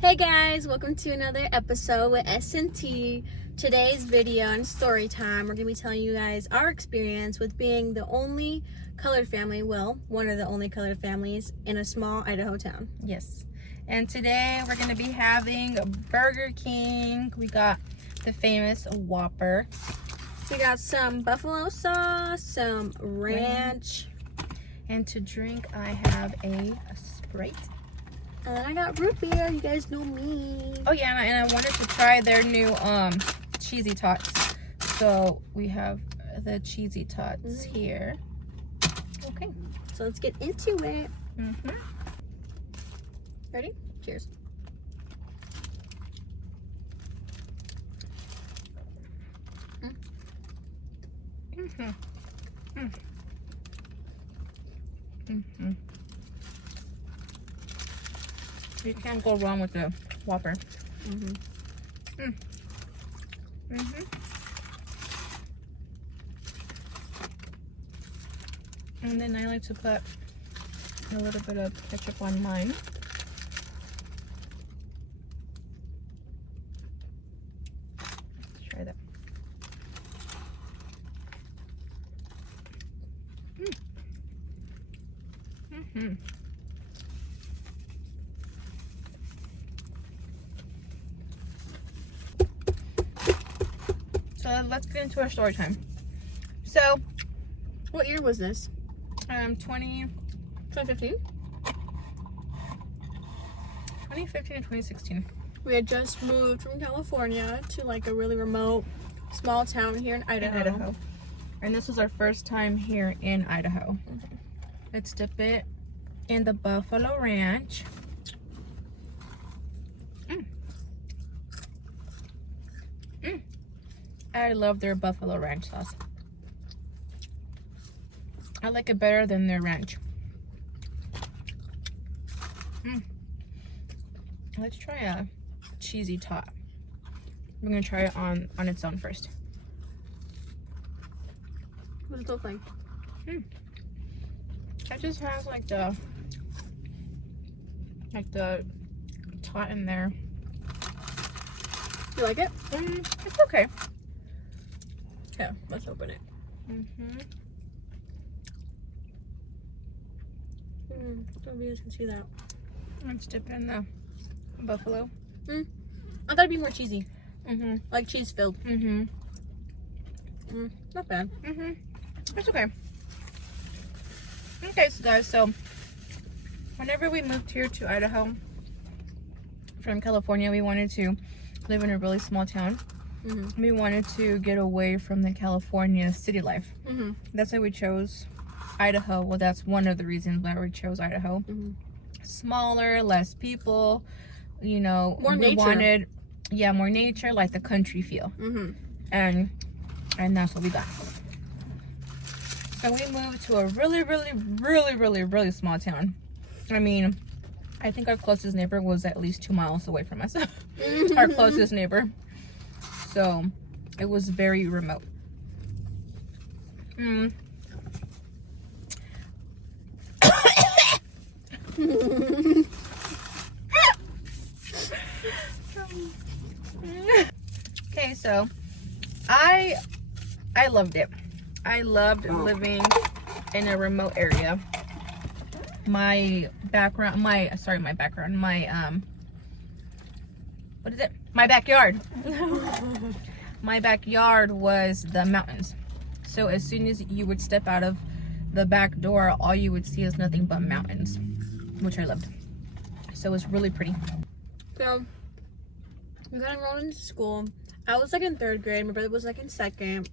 Hey guys, welcome to another episode with S&T. Today's video and story time, we're going to be telling you guys our experience with being the only colored family, well, one of the only colored families in a small Idaho town. Yes. And today we're going to be having Burger King. We got the famous Whopper. We got some buffalo sauce, some ranch. And to drink, I have a Sprite. And then I got root beer. You guys know me. Oh yeah, and I wanted to try their new cheesy tots. So we have the cheesy tots here. Okay, so let's get into it. Ready? Cheers. You can't go wrong with the Whopper. And then I like to put a little bit of ketchup on mine. Let's try that. So let's get into our story time. So, What year was this? 2015 2015? and 2016. We had just moved from California to like a really remote small town here in Idaho. And this was our first time here in Idaho. Let's dip it in the buffalo ranch. I love their buffalo ranch sauce. I like it better than their ranch. Let's try a cheesy tot. We're gonna try it on its own first. What does it look like? It just has like the tot in there. You like it? It's okay. Yeah, let's open it. So you guys can see that. Let's dip it in the buffalo. I thought it'd be more cheesy. Like cheese filled. Not bad. It's okay. Okay, so guys, so whenever we moved here to Idaho from California, we wanted to live in a really small town. We wanted to get away from the California city life. That's why we chose Idaho. Well, that's one of the reasons why we chose Idaho. Smaller, less people, you know, More nature. Wanted, yeah, more nature, like the country feel. And that's what we got. So we moved to a really small town. I mean, I think our closest neighbor was at least 2 miles away from us. Our closest neighbor. So it was very remote. Okay, so I loved it. I loved living in a remote area. My backyard, my backyard was the mountains. So as soon as you would step out of the back door, all you would see is nothing but mountains, which I loved. So it was really pretty. So we got enrolled into school. I was like in 3rd grade. My brother was like in 2nd.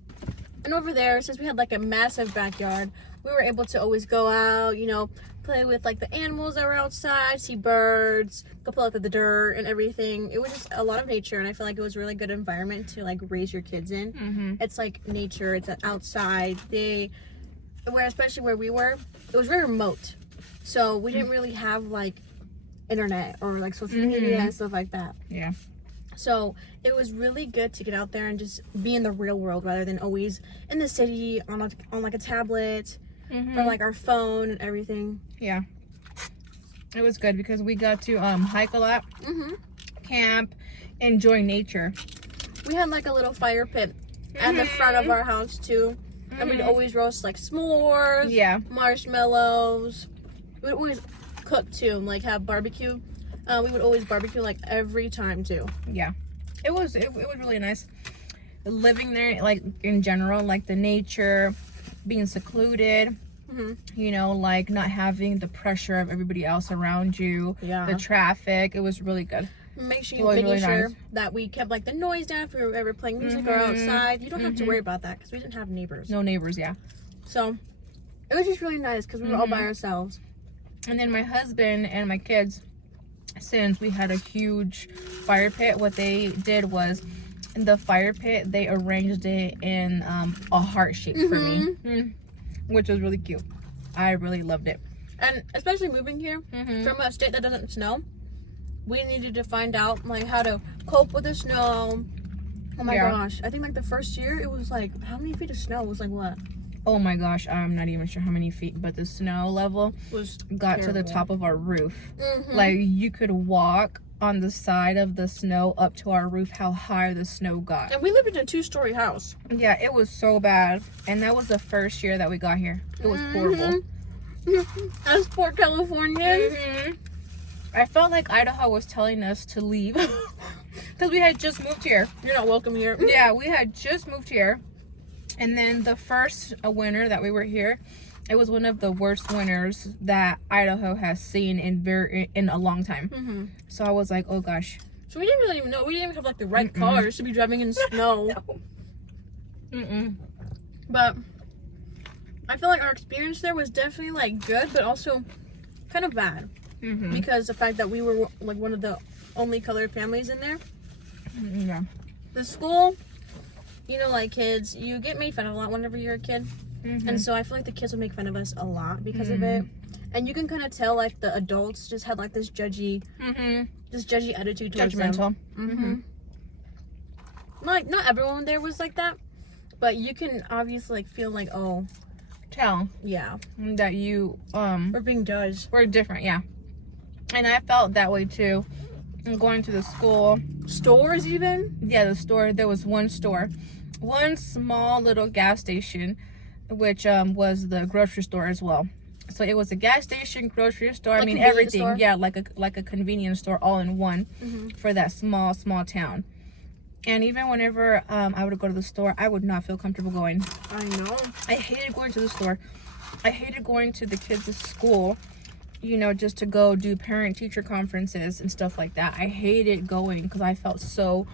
And over there, since we had like a massive backyard, we were able to always go out, you know, play with like the animals that were outside, see birds, go play with the dirt and everything. It was just a lot of nature, and I feel like it was a really good environment to like raise your kids in. It's like nature, it's outside. Especially where we were, it was very remote. So we didn't really have like internet or like social media and stuff like that. Yeah. So it was really good to get out there and just be in the real world rather than always in the city on like a tablet or like our phone and everything. Yeah. It was good because we got to hike a lot. camp, enjoy nature. We had like a little fire pit at the front of our house too. And we'd always roast like s'mores, marshmallows. We'd always cook too, like have barbecue. We would always barbecue like every time too. Yeah, it was really nice living there, like in general, like the nature, being secluded. You know, like not having the pressure of everybody else around you. The traffic. It was really good. Making sure that we kept like the noise down if we were ever playing music or outside. You don't have to worry about that because we didn't have neighbors. No neighbors, yeah. So it was just really nice because we were all by ourselves. And then my husband and my kids, since we had a huge fire pit, what they did was in the fire pit they arranged it in a heart shape for me, which was really cute. I really loved it. And especially moving here from a state that doesn't snow, we needed to find out like how to cope with the snow. Oh my gosh, I think like the first year it was like, how many feet of snow? It was like what? Oh my gosh, I'm not even sure how many feet, but the snow level got to the top of our roof. Like you could walk on the side of the snow up to our roof, how high the snow got. And we lived in a 2-story house. Yeah, it was so bad. And that was the first year that we got here. It was horrible. As poor Californians. I felt like Idaho was telling us to leave because we had just moved here. You're not welcome here. Yeah, we had just moved here. And then the first winter that we were here, it was one of the worst winters that Idaho has seen in a long time. So I was like, oh gosh. So we didn't really even know. We didn't even have like the right cars to be driving in snow. But I feel like our experience there was definitely like good, but also kind of bad. Because the fact that we were like one of the only colored families in there. Yeah. The school, you know, like kids, you get made fun of a lot whenever you're a kid. And so I feel like the kids would make fun of us a lot because of it. And you can kind of tell like the adults just had like this judgy attitude towards them. Like not everyone there was like that, but you can obviously like feel like, oh, tell that you we're being judged. We're different, yeah. And I felt that way too. Going to the school. Stores even? Yeah, the store. There was one store. One small little gas station, which was the grocery store as well. So it was a gas station, grocery store. Like I mean, everything. Store? Yeah, like a convenience store all in one for that small town. And even whenever I would go to the store, I would not feel comfortable going. I know. I hated going to the store. I hated going to the kids' school, you know, just to go do parent-teacher conferences and stuff like that. I hated going because I felt so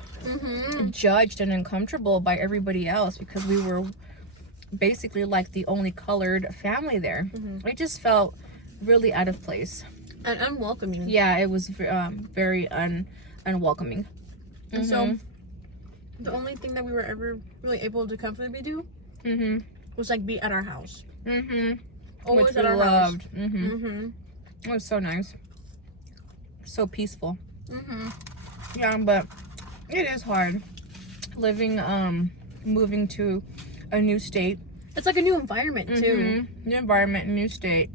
judged and uncomfortable by everybody else because we were basically like the only colored family there. I just felt really out of place. And unwelcoming. Yeah, it was very unwelcoming. And so the only thing that we were ever really able to comfortably do was like be at our house. Always Which at we our loved. house. It was so nice. So peaceful. Yeah, but it is hard living, moving to a new state. It's like a new environment too. New environment, new state.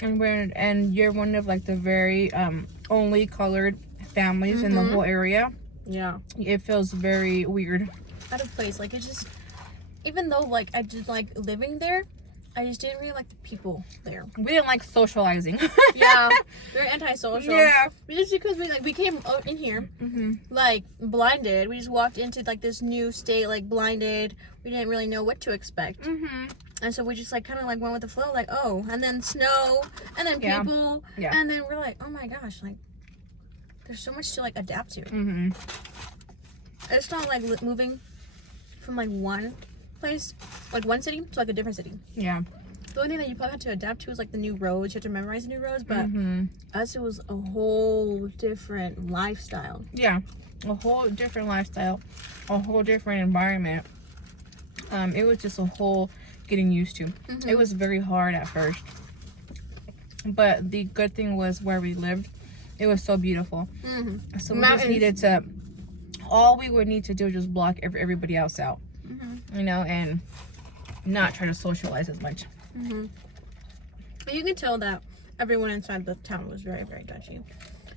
And you're one of like the very only colored families in the whole area. Yeah. It feels very weird. Out of place. Like it's just, even though like I did like living there, I just didn't really like the people there. We didn't like socializing. Yeah. Very antisocial. Yeah. Just because we came out in here like blinded. We just walked into like this new state like blinded. We didn't really know what to expect. And so we just like kind of like went with the flow, like, oh, and then snow, and then people, and then we're like, oh my gosh, like there's so much to like adapt to. It's not like moving from like one place, like one city to like a different city. Yeah. The only thing that you probably had to adapt to was like the new roads. You have to memorize the new roads, but us, it was a whole different lifestyle. Yeah, a whole different lifestyle, a whole different environment. It was just a whole getting used to. It was very hard at first, but the good thing was where we lived, it was so beautiful. So we just needed to, all we would need to do is just block everybody else out, you know, and not try to socialize as much. But you can tell that everyone inside the town was very, very judgy.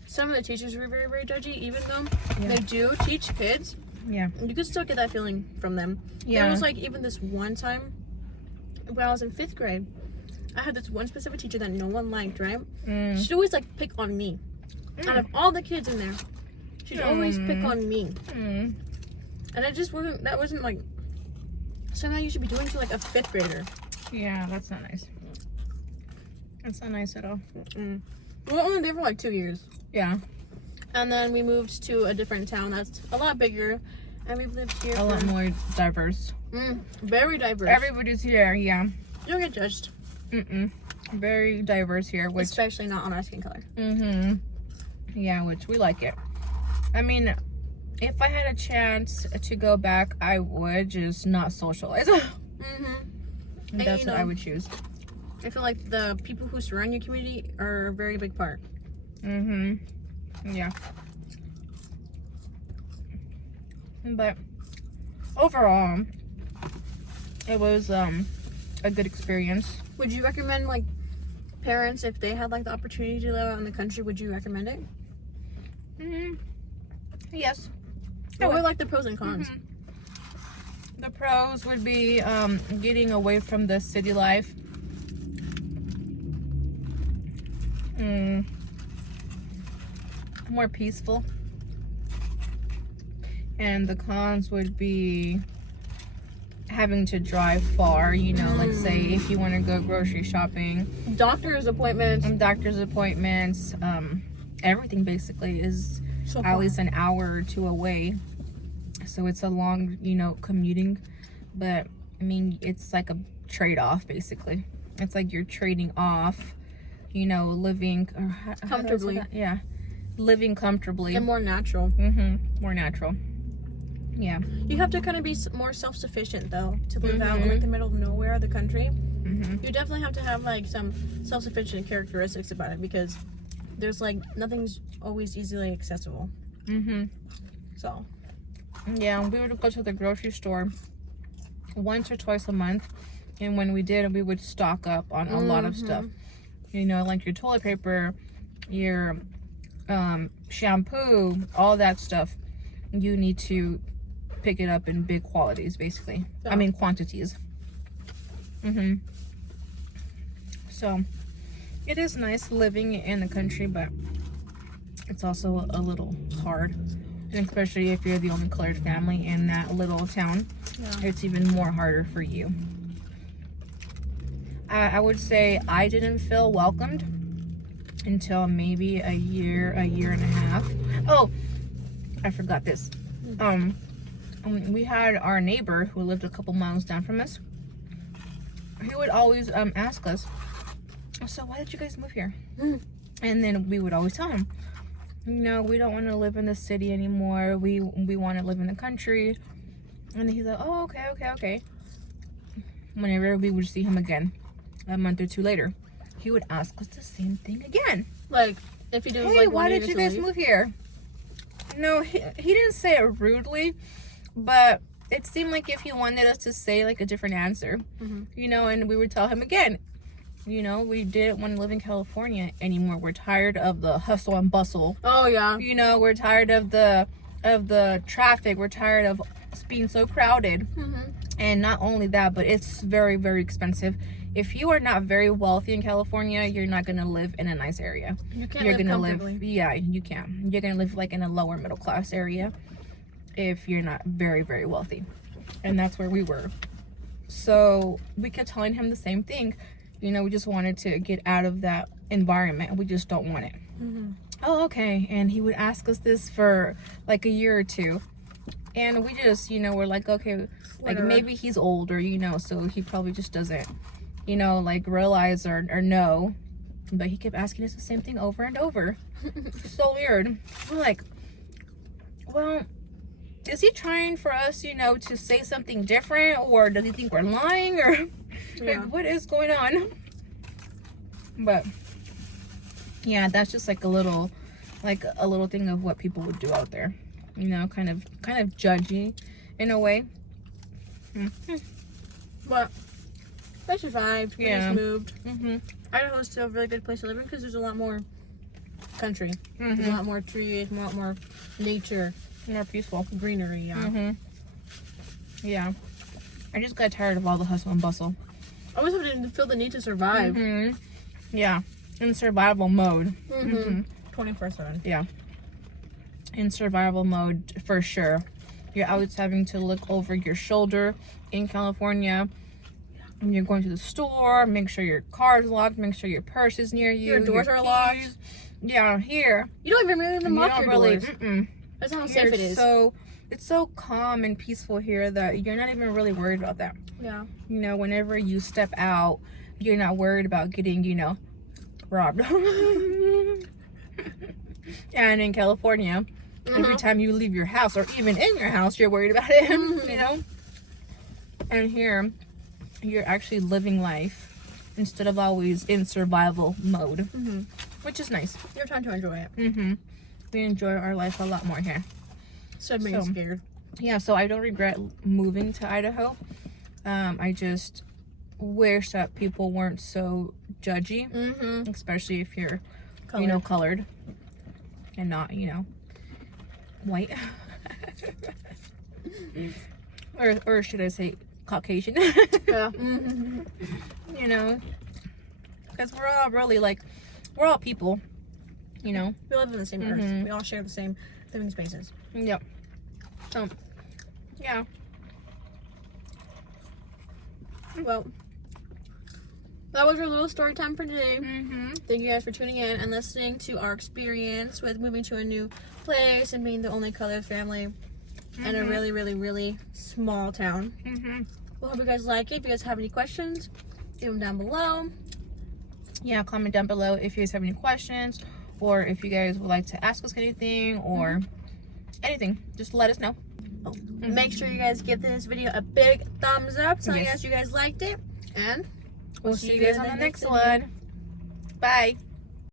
some of the teachers were very, very judgy, even though Yeah. they do teach kids. Yeah. You could still get that feeling from them. Yeah. There was like even this one time when I was in 5th grade, I had this one specific teacher that no one liked, right? She'd always like pick on me. Out of all the kids in there, she'd always pick on me. And it just wasn't, that wasn't like something you should be doing to like a 5th grader. Yeah, that's not nice. That's not nice at all. We were only there for like 2 years. Yeah. And then we moved to a different town that's a lot bigger. And we've lived here A lot more diverse. very diverse. Everybody's here, yeah. You don't get judged. Very diverse here, which Especially not on our skin color. yeah, which we like it. I mean, if I had a chance to go back, I would just not socialize. And That's you what I know, would choose. I feel like the people who surround your community are a very big part. Yeah. But overall, it was a good experience. Would you recommend like parents, if they had like the opportunity to live out in the country, would you recommend it? Yes. What were like the pros and cons? The pros would be getting away from the city life. More peaceful. And the cons would be having to drive far, you know, like say if you want to go grocery shopping. Doctor's appointments. Doctor's appointments. Everything basically is So at far. least an hour or two away. So it's a long, you know, commuting. But, I mean, it's like a trade-off, basically. It's like you're trading off, you know, living... Or how do I say Comfortably. that? Yeah. Living comfortably. And more natural. More natural. Yeah. You have to kind of be more self-sufficient though to live out in like the middle of nowhere, the country. You definitely have to have like some self-sufficient characteristics about it because there's like nothing's always easily accessible. So Yeah, we would go to the grocery store once or twice a month, and when we did, we would stock up on a lot of stuff. You know, like your toilet paper, your shampoo, all that stuff. You need to pick it up in big quantities, basically. Yeah. I mean, quantities. So, it is nice living in the country, but it's also a little hard. And especially if you're the only colored family in that little town, it's even more harder for you. I would say I didn't feel welcomed until maybe a year and a half. Oh, I forgot this. We had our neighbor who lived a couple miles down from us. He would always ask us, so why did you guys move here? And then we would always tell him, no, we don't want to live in the city anymore. We want to live in the country. And then he's like, oh, okay. Whenever we would see him again, a month or two later, he would ask us the same thing again. like if you do Hey, like why did you guys move here? No, he didn't say it rudely, but it seemed like if he wanted us to say like a different answer, you know, and we would tell him again, you know, we didn't want to live in California anymore. We're tired of the hustle and bustle. Oh yeah. You know, we're tired of the traffic. We're tired of being so crowded. And not only that, but it's very, very expensive. If you are not very wealthy in California, you're not gonna live in a nice area. You can't You're live gonna comfortably. live, yeah, you can. You're gonna live like in a lower middle class area if you're not very, very wealthy. And that's where we were. So we kept telling him the same thing. You know, we just wanted to get out of that environment. We just don't want it. Oh, okay. And he would ask us this for like a year or two. And we just, you know, we're like, okay, like Whatever. maybe he's older, you know, so he probably just doesn't, you know, like realize or know. But he kept asking us the same thing over and over. So weird. We're like, well, is he trying for us, you know, to say something different, or does he think we're lying, or Yeah. like what is going on? But yeah, that's just like a little thing of what people would do out there, you know, kind of judgy in a way. But they survived. We Yeah. just moved. Idaho's still a really good place to live in because there's a lot more country. There's a lot more trees, a lot more nature, more peaceful, greenery. Yeah. Yeah. I just got tired of all the hustle and bustle. I always have to feel the need to survive. Yeah, in survival mode. 24/7. Yeah, in survival mode for sure. You're always having to look over your shoulder in California. When you're going to the store, make sure your car is locked, make sure your purse is near you. Your doors are locked. Yeah, here. You don't even really lock your doors. That's how safe it is. It's so calm and peaceful here that you're not even really worried about that. Yeah. You know, whenever you step out, you're not worried about getting, robbed. And in California, every time you leave your house or even in your house, you're worried about it, you know? And here, you're actually living life instead of always in survival mode, which is nice. You're trying to enjoy it. We enjoy our life a lot more here. So I'm being scared. Yeah, so I don't regret moving to Idaho. I just wish that people weren't so judgy, especially if you're, colored and not, white. or should I say Caucasian? Yeah. Because we're all really we're all people, We live in the same earth. We all share the same living spaces. Yep. So, yeah. Well, that was our little story time for today. Thank you guys for tuning in and listening to our experience with moving to a new place and being the only colored family in a really, really, really small town. We hope you guys like it. If you guys have any questions, leave them down below. Yeah, comment down below if you guys have any questions or if you guys would like to ask us anything or anything. Just let us know. Make sure you guys give this video a big thumbs up telling us you guys liked it. And we'll see you guys on the next one. Bye.